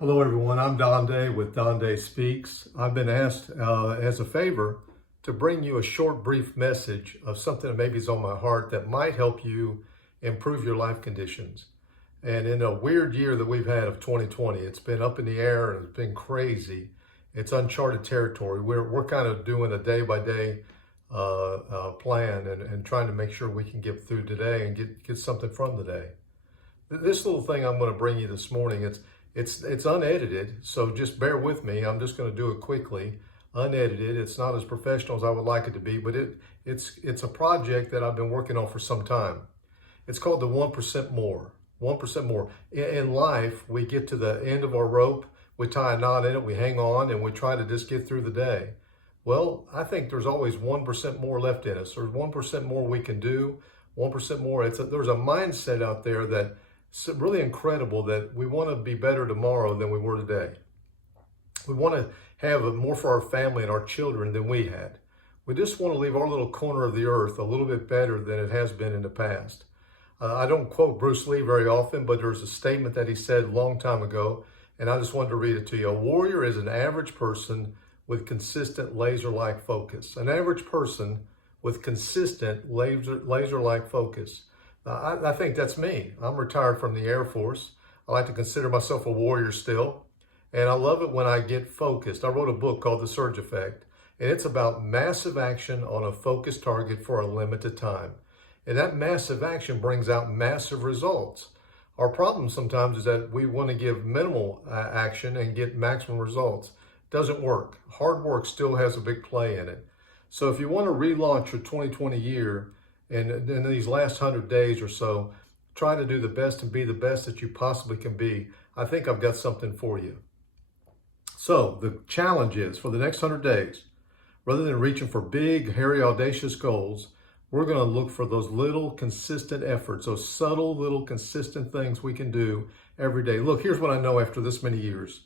Hello, everyone. I'm Don Day with Don Day Speaks. I've been asked as a favor to bring you a short, brief message of something that maybe is on my heart that might help you improve your life conditions. And in a weird year that we've had of 2020, it's been up in the air and it's been crazy. It's uncharted territory. We're kind of doing a day by day plan and trying to make sure we can get through today and get something from the day. This little thing I'm going to bring you this morning, it's unedited, so just bear with me. I'm just going to do it quickly. Unedited. It's not as professional as I would like it to be, but it's a project that I've been working on for some time. It's called the 1% More. 1% more. In life, we get to the end of our rope, we tie a knot in it, we hang on, and we try to just get through the day. Well, I think there's always 1% more left in us. There's 1% more we can do. 1% more. There's a mindset out there that it's really incredible that we want to be better tomorrow than we were today. We want to have more for our family and our children than we had. We just want to leave our little corner of the earth a little bit better than it has been in the past. I don't quote Bruce Lee very often, but there's a statement that he said a long time ago, and I just wanted to read it to you. A warrior is an average person with consistent laser-like focus. An average person with consistent laser-like focus. I think that's me. I'm retired from the Air Force. I like to consider myself a warrior still. And I love it when I get focused. I wrote a book called The Surge Effect. And it's about massive action on a focused target for a limited time. And that massive action brings out massive results. Our problem sometimes is that we want to give minimal action and get maximum results. It doesn't work. Hard work still has a big play in it. So if you want to relaunch your 2020 year, and in these last 100 days or so, try to do the best and be the best that you possibly can be. I think I've got something for you. So the challenge is for the next 100 days, rather than reaching for big, hairy, audacious goals, we're going to look for those little consistent efforts, those subtle little consistent things we can do every day. Look, here's what I know after this many years.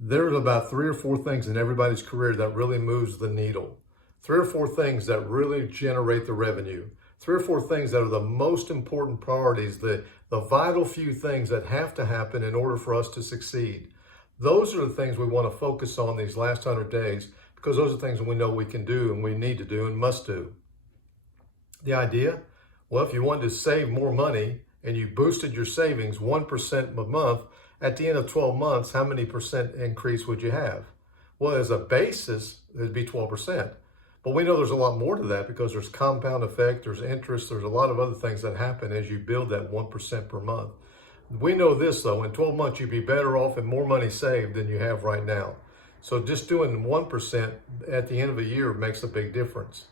There's about 3 or 4 things in everybody's career that really moves the needle. 3 or 4 things that really generate the revenue. 3 or 4 things that are the most important priorities, the vital few things that have to happen in order for us to succeed. Those are the things we want to focus on these last 100 days because those are things that we know we can do and we need to do and must do. The idea? Well, if you wanted to save more money and you boosted your savings 1% a month, at the end of 12 months, how many percent increase would you have? Well, as a basis, it'd be 12%. But we know there's a lot more to that because there's compound effect, there's interest, there's a lot of other things that happen as you build that 1% per month. We know this though, in 12 months you'd be better off and more money saved than you have right now. So just doing 1% at the end of a year makes a big difference.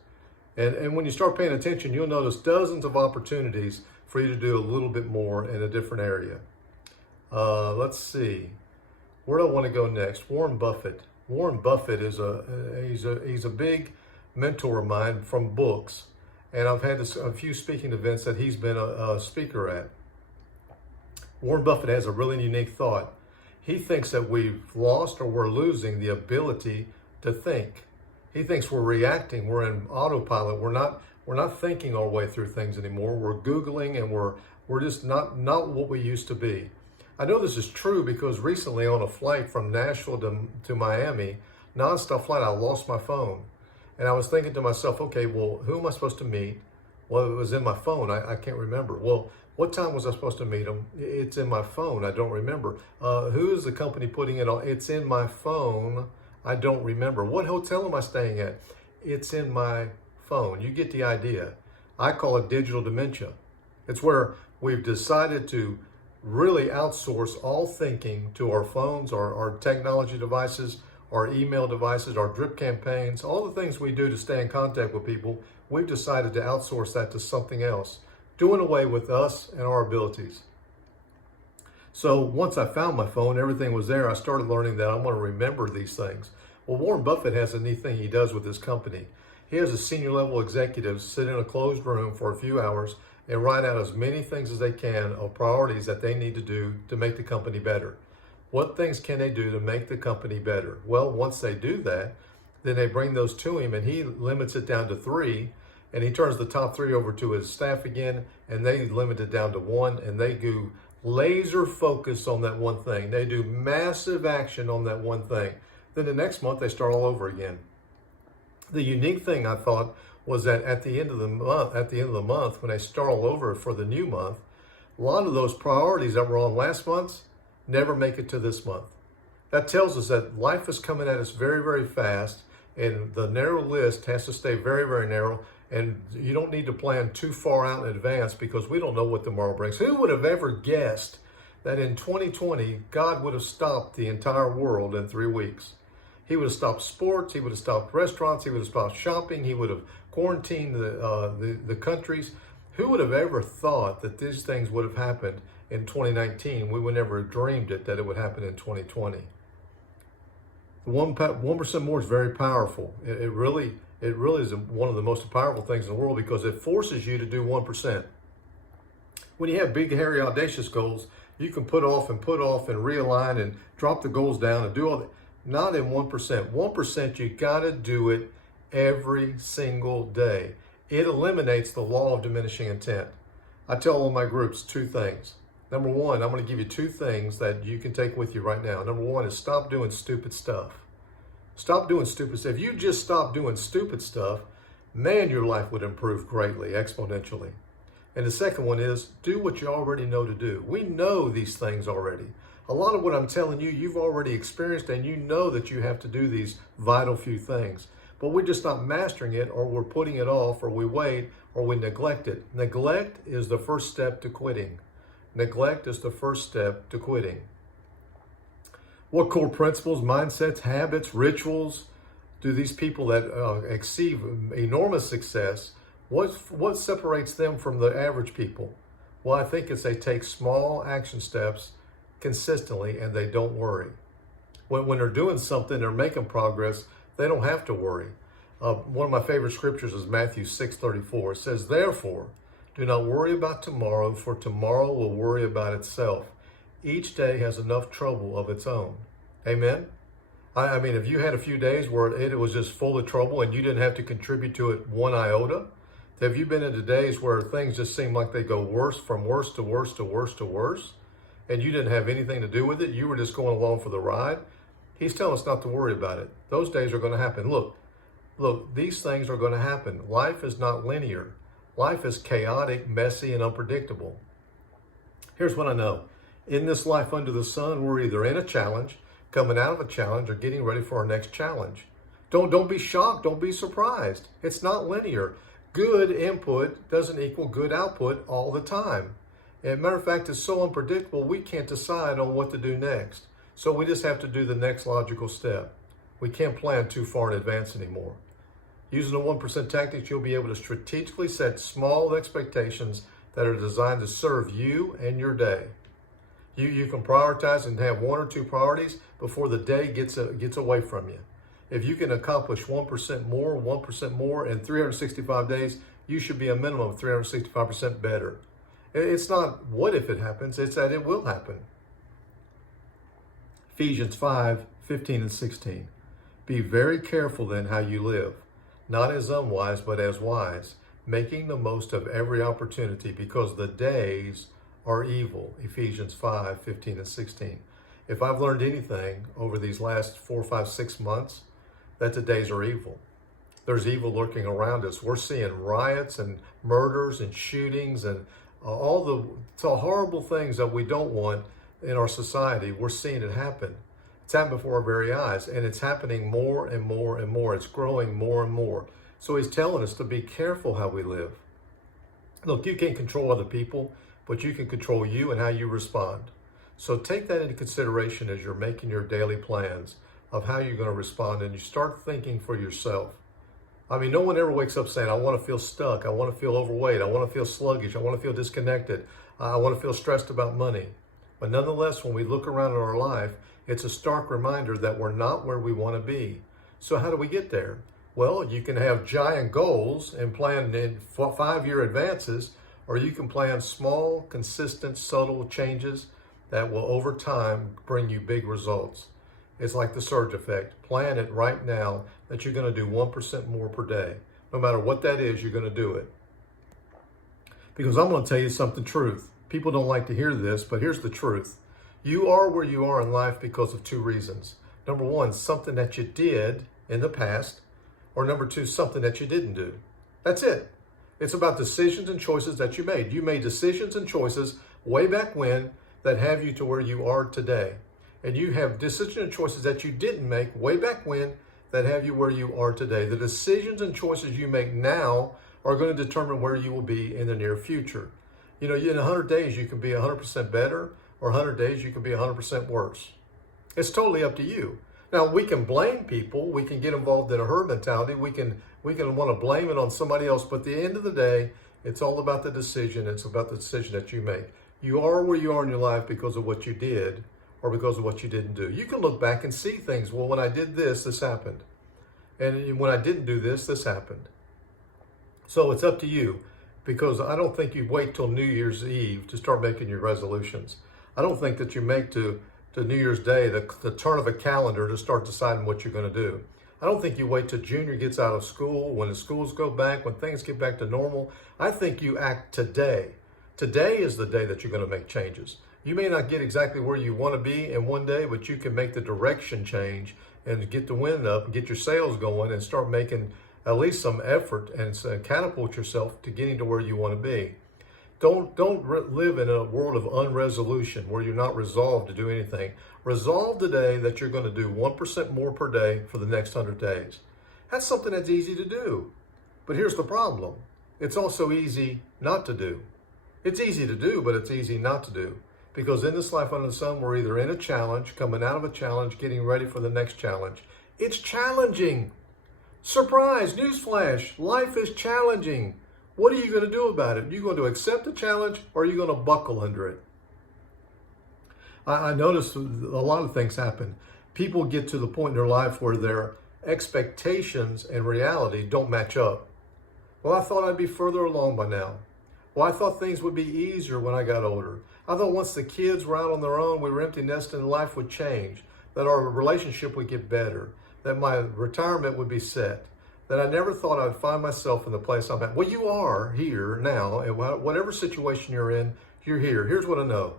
And when you start paying attention, you'll notice dozens of opportunities for you to do a little bit more in a different area. Let's see, where do I want to go next? Warren Buffett. Warren Buffett is he's a big mentor of mine from books, and I've had a few speaking events that he's been a speaker at. Warren Buffett has a really unique thought. He thinks that we've lost or we're losing the ability to think. He thinks we're reacting, we're in autopilot, we're not thinking our way through things anymore. We're Googling and we're just not what we used to be. I know this is true because recently on a flight from Nashville to Miami, nonstop flight, I lost my phone. And I was thinking to myself, okay, well, who am I supposed to meet? Well, it was in my phone. I can't remember. Well, what time was I supposed to meet them? It's in my phone. I don't remember. Who is the company putting it on? It's in my phone. I don't remember. What hotel am I staying at? It's in my phone. You get the idea. I call it digital dementia. It's where we've decided to really outsource all thinking to our phones, our technology devices, our email devices, our drip campaigns, all the things we do to stay in contact with people. We've decided to outsource that to something else, doing away with us and our abilities. So once I found my phone, everything was there. I started learning that I'm going to remember these things. Well, Warren Buffett has a neat thing he does with his company. He has a senior level executives sit in a closed room for a few hours and write out as many things as they can of priorities that they need to do to make the company better. What things can they do to make the company better? Well, once they do that, then they bring those to him and he limits it down to 3, and he turns the top 3 over to his staff again, and they limit it down to 1, and they do laser focus on that one thing. They do massive action on that one thing. Then the next month they start all over again. The unique thing I thought was that at the end of the month, when they start all over for the new month, a lot of those priorities that were on last month's never make it to this month. That tells us that life is coming at us very, very fast, and the narrow list has to stay very, very narrow. And you don't need to plan too far out in advance because we don't know what tomorrow brings. Who would have ever guessed that in 2020, God would have stopped the entire world in 3 weeks? He would have stopped sports. He would have stopped restaurants. He would have stopped shopping. He would have quarantined the countries. Who would have ever thought that these things would have happened in 2019? We would never have dreamed that it would happen in 2020. The 1% more is very powerful. It really is one of the most powerful things in the world because it forces you to do 1%. When you have big, hairy, audacious goals, you can put off and realign and drop the goals down and do all that. Not in 1%. 1%, you got to do it every single day. It eliminates the law of diminishing intent. I tell all my groups 2 things. Number 1, I'm going to give you 2 things that you can take with you right now. Number 1 is stop doing stupid stuff. Stop doing stupid stuff. If you just stop doing stupid stuff, man, your life would improve greatly, exponentially. And the second one is do what you already know to do. We know these things already. A lot of what I'm telling you, you've already experienced, and you know that you have to do these vital few things. But we're just not mastering it, or we're putting it off, or we wait, or we neglect it. Neglect is the first step to quitting. Neglect is the first step to quitting. What core principles, mindsets, habits, rituals do these people that achieve enormous success, what separates them from the average people? Well, I think it's they take small action steps consistently and they don't worry. When they're doing something, they're making progress, they don't have to worry. One of my favorite scriptures is Matthew 6:34. It says, therefore, do not worry about tomorrow, for tomorrow will worry about itself. Each day has enough trouble of its own. Amen? I mean, if you had a few days where it was just full of trouble and you didn't have to contribute to it one iota, have you been into days where things just seem like they go worse, from worse to worse to worse to worse, and you didn't have anything to do with it? You were just going along for the ride? He's telling us not to worry about it. Those days are going to happen. Look, these things are going to happen. Life is not linear. Life is chaotic, messy, and unpredictable. Here's what I know. In this life under the sun, we're either in a challenge, coming out of a challenge, or getting ready for our next challenge. Don't be shocked. Don't be surprised. It's not linear. Good input doesn't equal good output all the time. As a matter of fact, it's so unpredictable, we can't decide on what to do next. So we just have to do the next logical step. We can't plan too far in advance anymore. Using the 1% tactics, you'll be able to strategically set small expectations that are designed to serve you and your day. You can prioritize and have 1 or 2 priorities before the day gets away from you. If you can accomplish 1% more in 365 days, you should be a minimum of 365% better. It's not what if it happens, it's that it will happen. Ephesians 5:15 and 16. Be very careful then how you live, not as unwise, but as wise, making the most of every opportunity because the days are evil. Ephesians 5:15 and 16. If I've learned anything over these last 4, 5, 6 months, that the days are evil. There's evil lurking around us. We're seeing riots and murders and shootings and all the horrible things that we don't want in our society. We're seeing it happen. It's happening before our very eyes, and it's happening more and more and more. It's growing more and more. So he's telling us to be careful how we live. Look, you can't control other people, but you can control you and how you respond. So take that into consideration as you're making your daily plans of how you're going to respond, and you start thinking for yourself. I mean, no one ever wakes up saying, I want to feel stuck, I want to feel overweight, I want to feel sluggish, I want to feel disconnected, I want to feel stressed about money. But nonetheless, when we look around in our life, it's a stark reminder that we're not where we want to be. So how do we get there? Well, you can have giant goals and plan in 5-year advances, or you can plan small, consistent, subtle changes that will over time bring you big results. It's like the surge effect. Plan it right now that you're going to do 1% more per day. No matter what that is, you're going to do it. Because I'm going to tell you something truth. People don't like to hear this, but here's the truth. You are where you are in life because of two reasons. Number one, something that you did in the past, or number two, something that you didn't do. That's it. It's about decisions and choices that you made. You made decisions and choices way back when that have you to where you are today. And you have decisions and choices that you didn't make way back when that have you where you are today. The decisions and choices you make now are going to determine where you will be in the near future. You know, in 100 days, you can be 100% better, or 100 days, you can be 100% worse. It's totally up to you. Now, we can blame people. We can get involved in a herd mentality. We can want to blame it on somebody else. But at the end of the day, it's all about the decision. It's about the decision that you make. You are where you are in your life because of what you did or because of what you didn't do. You can look back and see things. Well, when I did this, this happened. And when I didn't do this, this happened. So it's up to you, because I don't think you wait till New Year's Eve to start making your resolutions. I don't think that you make to New Year's Day the turn of a calendar to start deciding what you're going to do. I don't think you wait till Junior gets out of school, when the schools go back, when things get back to normal. I think you act today. Today is the day that you're going to make changes. You may not get exactly where you want to be in one day, but you can make the direction change and get the wind up and get your sails going and start making at least some effort and catapult yourself to getting to where you want to be. Don't live in a world of unresolution where you're not resolved to do anything. Resolve today that you're going to do 1% more per day for the next 100 days. That's something that's easy to do. But here's the problem. It's also easy not to do. It's easy to do, but it's easy not to do. Because in this life under the sun, we're either in a challenge, coming out of a challenge, getting ready for the next challenge. It's challenging. Surprise, newsflash, life is challenging. What are you going to do about it? Are you going to accept the challenge, or are you going to buckle under it? I noticed a lot of things happen. People get to the point in their life where their expectations and reality don't match up. Well, I thought I'd be further along by now. Well, I thought things would be easier when I got older. I thought once the kids were out on their own, we were empty nesting, life would change, that our relationship would get better, that my retirement would be set, that I never thought I'd find myself in the place I'm at. Well, you are here now, and whatever situation you're in, you're here. Here's what I know.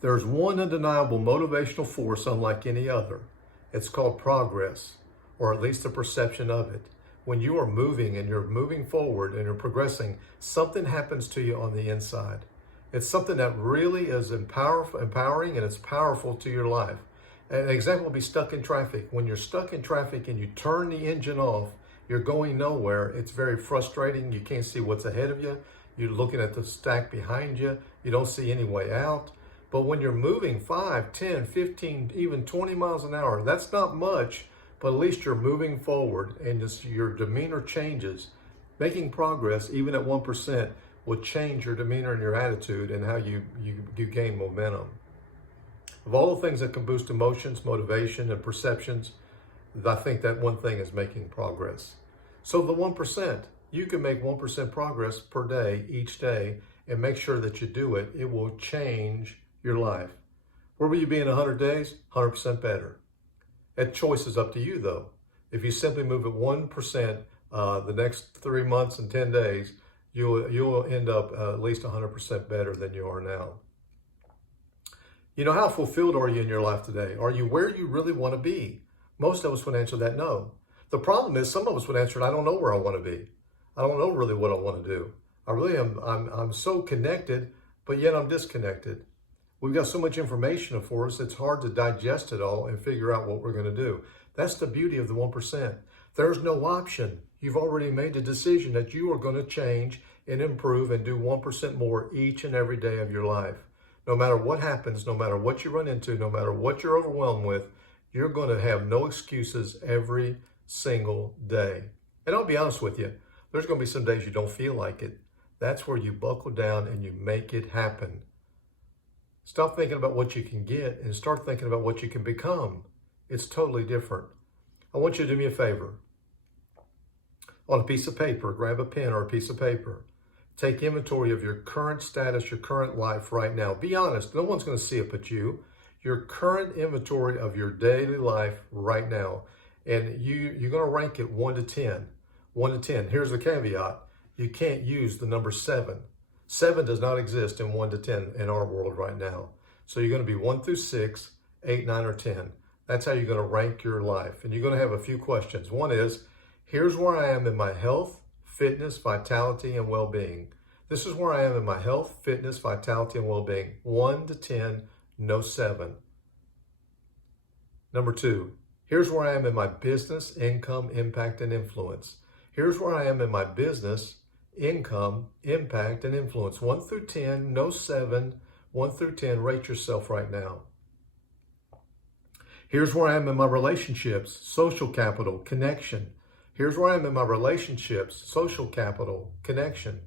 There's one undeniable motivational force unlike any other. It's called progress, or at least the perception of it. When you are moving and you're moving forward and you're progressing, something happens to you on the inside. It's something that really is empowering, and it's powerful to your life. An example would be stuck in traffic. When you're stuck in traffic and you turn the engine off, you're going nowhere. It's very frustrating. You can't see what's ahead of you. You're looking at the stack behind you. You don't see any way out. But when you're moving 5, 10, 15, even 20 miles an hour, that's not much, but at least you're moving forward and your demeanor changes. Making progress, even at 1%, will change your demeanor and your attitude and how you gain momentum. Of all the things that can boost emotions, motivation, and perceptions, I think that one thing is making progress. So the 1%, you can make 1% progress per day, each day, and make sure that you do it. It will change your life. Where will you be in 100 days? 100% better. That choice is up to you, though. If you simply move at 1% the next 3 months and 10 days, you'll end up at least 100% better than you are now. You know, how fulfilled are you in your life today? Are you where you really want to be? Most of us would answer that no. The problem is some of us would answer, I don't know where I want to be. I don't know really what I want to do. I really am. I'm so connected, but yet I'm disconnected. We've got so much information for us, it's hard to digest it all and figure out what we're going to do. That's the beauty of the 1%. There's no option. You've already made the decision that you are going to change and improve and do 1% more each and every day of your life. No matter what happens, no matter what you run into, no matter what you're overwhelmed with, you're going to have no excuses every single day. And I'll be honest with you, there's going to be some days you don't feel like it. That's where you buckle down and you make it happen. Stop thinking about what you can get and start thinking about what you can become. It's totally different. I want you to do me a favor. On a piece of paper, grab a pen or a piece of paper. Take inventory of your current status, your current life right now. Be honest. No one's going to see it but you. Your current inventory of your daily life right now. And you're going to rank it 1 to 10. 1 to 10. Here's the caveat. You can't use the number 7. 7 does not exist in 1 to 10 in our world right now. So you're going to be 1 through 6, 8, 9, or 10. That's how you're going to rank your life. And you're going to have a few questions. One is, here's where I am in my health, fitness, vitality, and well-being. This is where I am in my health, fitness, vitality, and well-being. 1 to 10, no 7. Number 2, here's where I am in my business, income, impact, and influence. Here's where I am in my business, income, impact, and influence. 1 through 10, no 7. 1 through 10, rate yourself right now. Here's where I am in my relationships, social capital, connection. Here's where I am in my relationships, social capital, connection.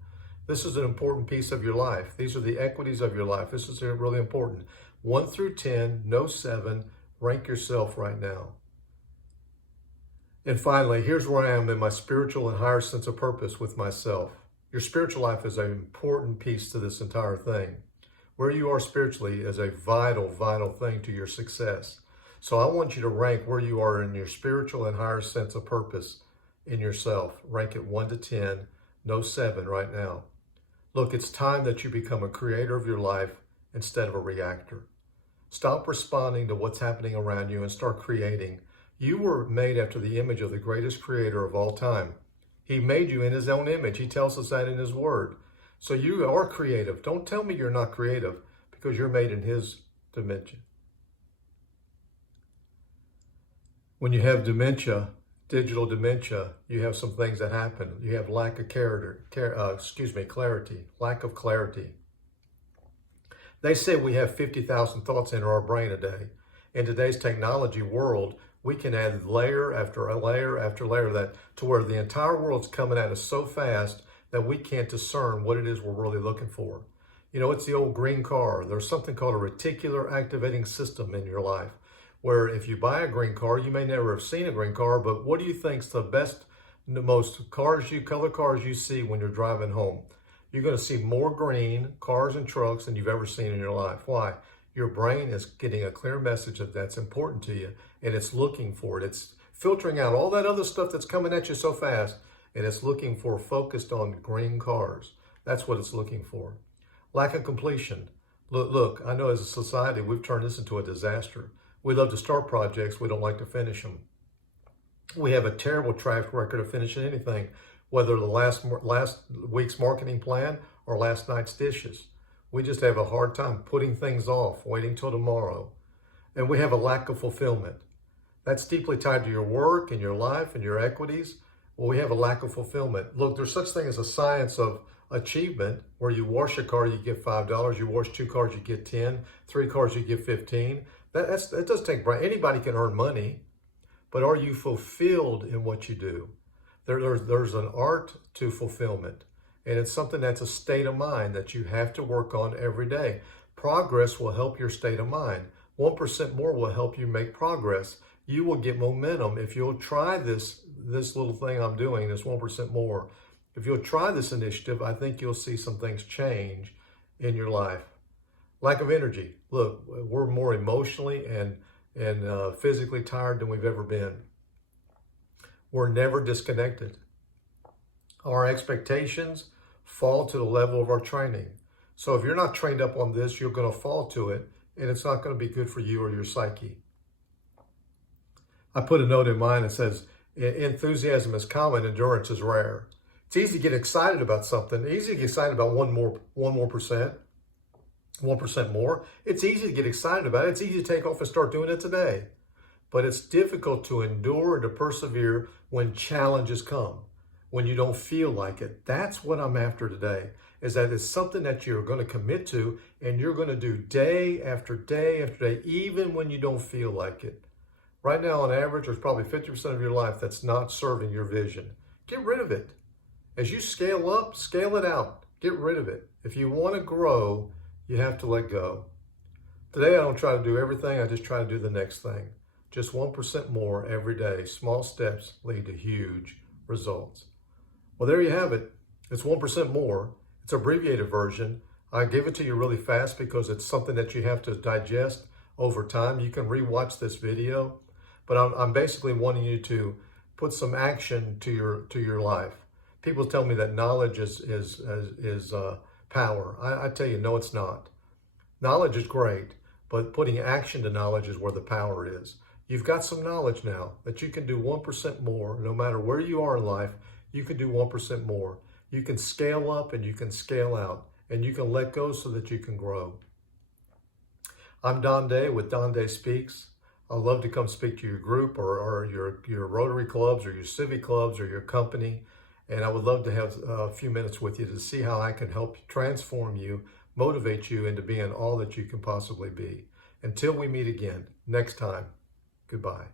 This is an important piece of your life. These are the equities of your life. This is really important. 1 through 10, no 7. Rank yourself right now. And finally, here's where I am in my spiritual and higher sense of purpose with myself. Your spiritual life is an important piece to this entire thing. Where you are spiritually is a vital, vital thing to your success. So I want you to rank where you are in your spiritual and higher sense of purpose in yourself. Rank it 1 to 10, no 7 right now. Look, it's time that you become a creator of your life instead of a reactor. Stop responding to what's happening around you and start creating. You were made after the image of the greatest creator of all time. He made you in his own image. He tells us that in his word. So you are creative. Don't tell me you're not creative, because you're made in his dimension. When you have dementia, digital dementia, you have some things that happen. You have lack of clarity, lack of clarity. They say we have 50,000 thoughts in our brain a day. In today's technology world, we can add layer after layer after layer to where the entire world's coming at us so fast that we can't discern what it is we're really looking for. You know, it's the old green car. There's something called a reticular activating system in your life, where if you buy a green car, you may never have seen a green car, but what do you think's the best, the most color cars you see when you're driving home? You're going to see more green cars and trucks than you've ever seen in your life. Why? Your brain is getting a clear message that's important to you, and it's looking for it. It's filtering out all that other stuff that's coming at you so fast, and it's looking for focused on green cars. That's what it's looking for. Lack of completion. Look, I know as a society, we've turned this into a disaster. We love to start projects. We don't like to finish them. We have a terrible track record of finishing anything, whether the last week's marketing plan or last night's dishes. We just have a hard time putting things off, waiting till tomorrow. And we have a lack of fulfillment. That's deeply tied to your work and your life and your equities. Well, we have a lack of fulfillment. Look, there's such thing as a science of achievement, where you wash a car, you get $5. You wash 2 cars, you get 10. 3 cars, you get 15. That does take brain. Anybody can earn money, but are you fulfilled in what you do? There's an art to fulfillment, and it's something that's a state of mind that you have to work on every day. Progress will help your state of mind. 1% more will help you make progress. You will get momentum if you'll try this little thing I'm doing, this 1% more. If you'll try this initiative, I think you'll see some things change in your life. Lack of energy. Look, we're more emotionally and physically tired than we've ever been. We're never disconnected. Our expectations fall to the level of our training. So if you're not trained up on this, you're going to fall to it, and it's not going to be good for you or your psyche. I put a note in mine that says, enthusiasm is common, endurance is rare. It's easy to get excited about something, easy to get excited about 1%. More. It's easy to get excited about it. It's easy to take off and start doing it today. But it's difficult to endure and to persevere when challenges come, when you don't feel like it. That's what I'm after today, is that it's something that you're going to commit to and you're going to do day after day after day, even when you don't feel like it. Right now, on average, there's probably 50% of your life that's not serving your vision. Get rid of it. As you scale up, scale it out. Get rid of it. If you want to grow, you have to let go. Today, I don't try to do everything. I just try to do the next thing. Just 1% more every day. Small steps lead to huge results. Well, there you have it. It's 1% more. It's an abbreviated version. I give it to you really fast because it's something that you have to digest over time. You can rewatch this video, but I'm basically wanting you to put some action to your life. People tell me that knowledge is power. I tell you, no, it's not. Knowledge is great, but putting action to knowledge is where the power is. You've got some knowledge now that you can do 1% more. No matter where you are in life, you can do 1% more. You can scale up and you can scale out, and you can let go so that you can grow. I'm Don Day with Don Day Speaks. I'd love to come speak to your group or your Rotary clubs or your civic clubs or your company. And I would love to have a few minutes with you to see how I can help transform you, motivate you into being all that you can possibly be. Until we meet again, next time, goodbye.